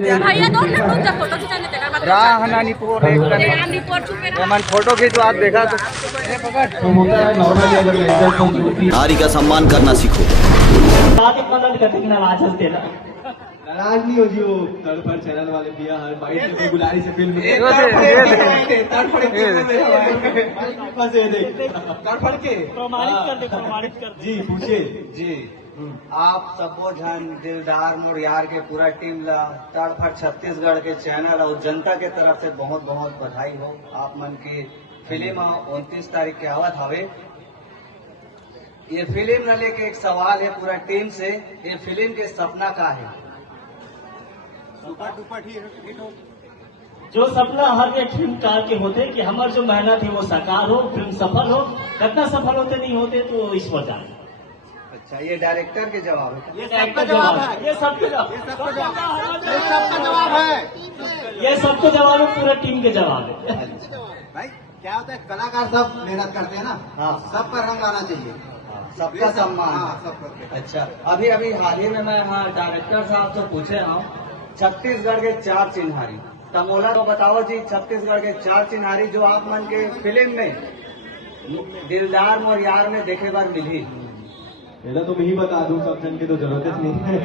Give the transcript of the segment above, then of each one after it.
भैया 2 मिनट रुक जा, फोटो खिंचाने देगा फोटो खींचो आप देखा तो नारी का सम्मान करना सीखो। नाराज नहीं हो जी, वो तड़फड़ चैनल वाले दिया हर बाइट में गुलारी से फिल्म तड़फड़ के प्रमाणित कर जी पूछे जी। आप सबो जन दिलदार मोर यार के पूरा टीम ला तड़फड़ छत्तीसगढ़ के चैनल और जनता के तरफ से बहुत बहुत बधाई हो। आप मन की फिल्म 29 तारीख के आवत हवे। ये फिल्म न लेके एक सवाल है पूरा टीम से, ये फिल्म के सपना का है? जो सपना हर एक फिल्मकार के होते कि हमारे जो मेहनत है वो साकार हो, फिल्म सफल हो। कितना सफल होते नहीं होते तो ईश्वर जाने। अच्छा, ये डायरेक्टर के जवाब है? ये सबका जवाब है, ये सबका जवाब है, ये सबको जवाब है, पूरा टीम के जवाब है। भाई क्या होता है, कलाकार सब मेहनत करते हैं ना, हाँ, सब पर रंग आना चाहिए, सबका सम्मान। सब करते। अच्छा, अभी हाल ही में मैं हाँ डायरेक्टर साहब से पूछे हूँ छत्तीसगढ़ के 4 चिन्हारी तमोला तो बताओ जी, छत्तीसगढ़ के 4 चिन्हारी जो आप मन के फिल्म में दिलदार मोर यार में देखे बार मिली। पहले तो मैं ही बता दूं, सब जन की तो जरूरत नहीं है।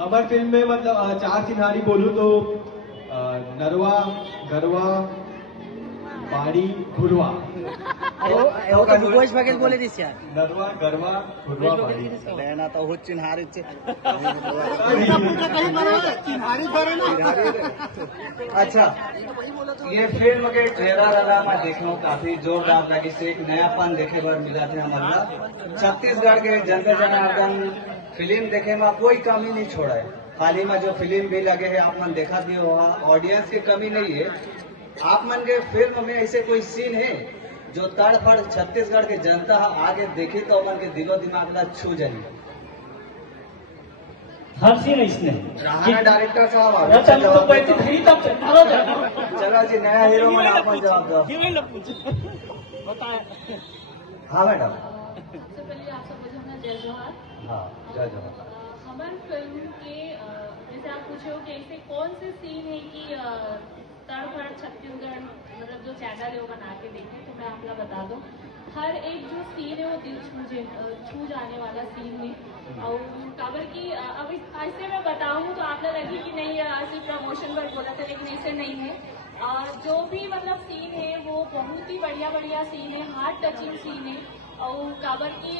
हमारे फिल्म में मतलब 4 चिन्हारी बोलूं तो नरवा, गरवा, बाड़ी, घुरवा। नरवा, गरवा, घुरवा, बाड़ी। लेना तो हो चिन्हारी अच्छा, ये फिल्म के ट्रेलर वाला मैं देखा काफी जोरदार लगी से एक नयापन देखे बार मिला थे हमारा। छत्तीसगढ़ के जनता जनार्दन फिल्म देखे में कोई कमी नहीं छोड़ा है। हाल ही में जो फिल्म भी लगे है आप मन देखा भी होगा, ऑडियंस की कमी नहीं है। आप मन के फिल्म में ऐसे कोई सीन है जो तड़फड़ छत्तीसगढ़ के जनता आगे देखी तो मन के दिलो दिमाग ला छू जाए? हर सीन इसने डायरेक्टर साहब चलो जी, नया हीरो में आप जवाब दो। हाँ मैडम। सबसे पहले आप सबको जो है जय जोहार। हाँ, जय जोहार। हमारे फिल्म के जैसे आप पूछे हो कि ऐसे कौन से सीन है कि तड़फड़ छत्तीसगढ़ मतलब जो चैनल है वो बना के देखें, तो मैं आपको बता दूं हर एक जो सीन है वो दिल छू जाने वाला सीन है। और काबर की अब ऐसे मैं बताऊं तो आपने लगी कि नहीं सिर्फ प्रमोशन पर बोला था, लेकिन ऐसे नहीं है। जो भी मतलब सीन है वो बहुत ही बढ़िया बढ़िया सीन है, हार्ट टचिंग सीन है। और काबर की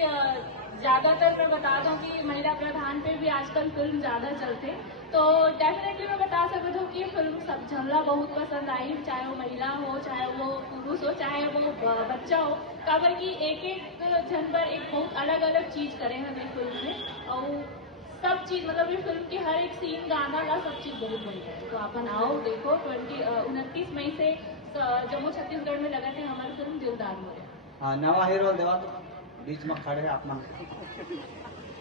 ज्यादातर मैं बता दूं कि महिला प्रधान पे भी आजकल फिल्म ज्यादा चलते, तो डेफिनेटली मैं बता सकती हूँ कि फिल्म सब झमला बहुत पसंद आई, चाहे वो महिला हो, चाहे वो पुरुष हो, चाहे वो बच्चा हो। काबर की एक एक जन पर एक बहुत अलग अलग चीज करे हैं मेरी फिल्म में। और सब चीज मतलब ये फिल्म की हर एक सीन गाना ला सब चीज बहुत बढ़िया है। तो अपन आओ देखो। 29 मई से जम्मू छत्तीसगढ़ में लगा थे हमारी फिल्म दिलदार मोरे। हाँ, नवा हीरो देवा तो बीच में खड़े हैं आप मन।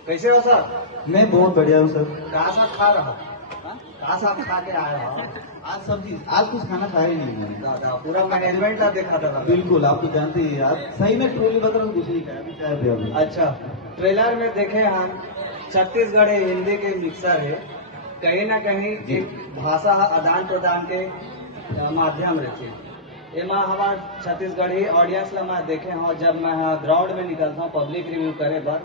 कैसे हो सर? मैं बहुत बढ़िया हूँ सर। कहाँ सा खा रहा? कहाँ सा खा के आया हो? आज सब्जी, आज कुछ खाना खाया ही नहीं मैंने। दादा पूरा मैनेजमेंट आप देखा था? बिल्कुल, आप तो जानते ही आप सही में ट्रोली बता रहा हूँ, कुछ नहीं खाया अभी, चाय पे अभी। अच्छा, ट्रेलर में देखे हम छत्तीसगढ़ हिंदी के मिक्सर है, कहीं ना कहीं एक भाषा आदान प्रदान के माध्यम रहते हैं। एमा हमारे छत्तीसगढ़ी ऑडियंस ला मैं देखे हूँ, जब मैं ग्राउंड में निकलता हूँ पब्लिक रिव्यू करे बार,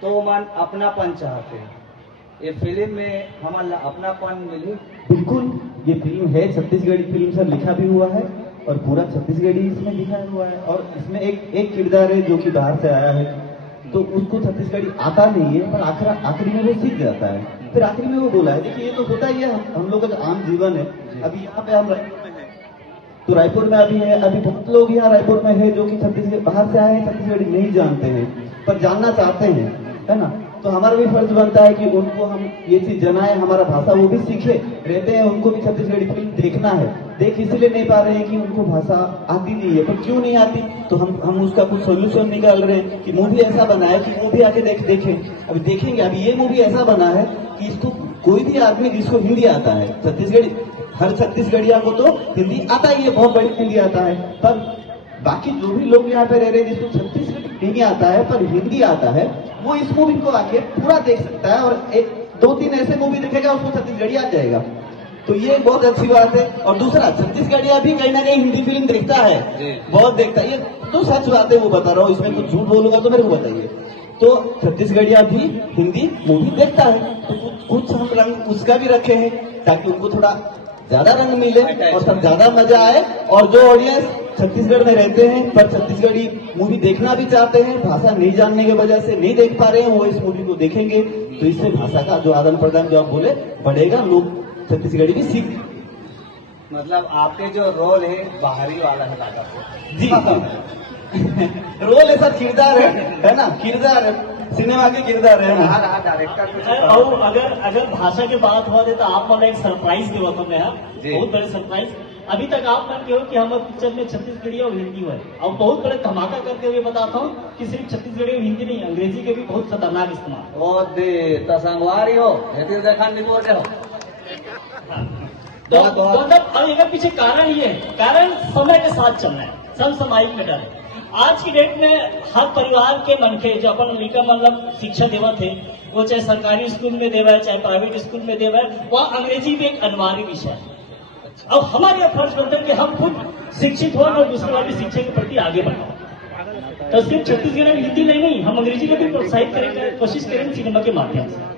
तो मन अपनापन चाहते हैं। ये फिल्म में हमारा अपनापन मिली? बिल्कुल, ये फिल्म है छत्तीसगढ़ी फिल्म सर, लिखा भी हुआ है और पूरा छत्तीसगढ़ी इसमें लिखा हुआ है। और इसमें एक किरदार है जो कि बाहर से आया है, तो उसको छत्तीसगढ़ी आता नहीं है, पर आखिरी में वो सीख जाता है। फिर आखिरी में वो बोला है, देखिए ये तो होता ही है, हम लोग का जो आम जीवन है। अभी यहाँ पे हम रायपुर में है, तो रायपुर में अभी है, अभी बहुत लोग यहाँ रायपुर में है जो कि छत्तीसगढ़ बाहर से आए हैं, छत्तीसगढ़ी नहीं जानते हैं पर जानना चाहते हैं, है ना। तो हमारा भी फर्ज बनता है कि उनको हम ये चीज जनाए, हमारा भाषा वो भी सीखे रहते हैं, उनको भी छत्तीसगढ़ी फिल्म देखना है। देख इसलिए नहीं पा रहे हैं कि उनको भाषा आती नहीं है, पर क्यों नहीं आती, तो हम उसका कुछ सोल्यूशन निकाल रहे हैं कि मूवी ऐसा बना है कि मूवी आके देखें। अभी देखेंगे, अभी ये मूवी ऐसा बना है कि इसको कोई भी आदमी जिसको हिंदी आता है, छत्तीसगढ़ी हर छत्तीसगढ़िया को तो हिंदी आता ही है, बहुत बड़ी हिंदी आता है, पर बाकी जो भी लोग यहाँ पे रह रहे हैं जिसको छत्तीसगढ़ी नहीं आता है पर हिंदी आता है, वो इस मूवी को आके पूरा देख सकता है और एक 2-3 ऐसे मूवी दिखेगा उसको छत्तीसगढ़ी आ जाएगा। तो ये बहुत अच्छी बात है। और दूसरा, छत्तीसगढ़िया भी कहीं ना कहीं हिंदी फिल्म देखता है, बहुत देखता है। ये तो सच बात है, वो बता रहा हूँ, इसमें कुछ झूठ बोलूंगा तो मेरे को बताइए। तो छत्तीसगढ़िया भी हिंदी मूवी देखता है, तो कुछ हम रंग उसका भी रखे हैं ताकि उनको थोड़ा ज्यादा रंग मिले और सब ज्यादा मजा आए। और जो ऑडियंस छत्तीसगढ़ में रहते हैं पर छत्तीसगढ़ी मूवी देखना भी चाहते हैं, भाषा नहीं जानने की वजह से नहीं देख पा रहे हैं, वो इस मूवी को देखेंगे तो इससे भाषा का जो आदान प्रदान जो आप बोले बढ़ेगा, लोग छत्तीसगढ़ी भी सीख। मतलब आपके जो रोल है बाहरी वाला है दादा को। जी रोल ऐसा किरदार है ना, किरदार है, सिनेमा के किरदार है ना। हाँ डायरेक्टर और अगर भाषा की बात हुआ तो आप मला एक सरप्राइज देवा तुम्हें, जी। बहुत बड़े सरप्राइज। अभी तक आप मन कहो कि हमारे पिक्चर में छत्तीसगढ़ी और हिंदी हुआ है, और बहुत बड़े धमाका करते हुए बताता हूँ कि सिर्फ छत्तीसगढ़ी और हिंदी नहीं, अंग्रेजी के भी बहुत खतरनाक इस्तेमाल। ओ दे तसंगवारी हो ये देखा निपोर के हो। तो मतलब अब एक पीछे कारण ये है, कारण समय के साथ चलना है, समसामयिक मैटर है। आज की डेट में हर परिवार के मन के जो अपन लिखा मतलब शिक्षा देवा थे, वो चाहे सरकारी स्कूल में देवा है चाहे प्राइवेट स्कूल में देवा है, वह अंग्रेजी भी एक अनिवार्य विषय है। अब हमारे यह फर्ज बनता है कि हम खुद शिक्षित हो और दूसरे वाली शिक्षा के प्रति आगे बढ़ाओ। तो सिर्फ छत्तीसगढ़ में हिंदी नहीं, हम अंग्रेजी को भी प्रोत्साहित करेंगे, कोशिश करेंगे सिनेमा के माध्यम से।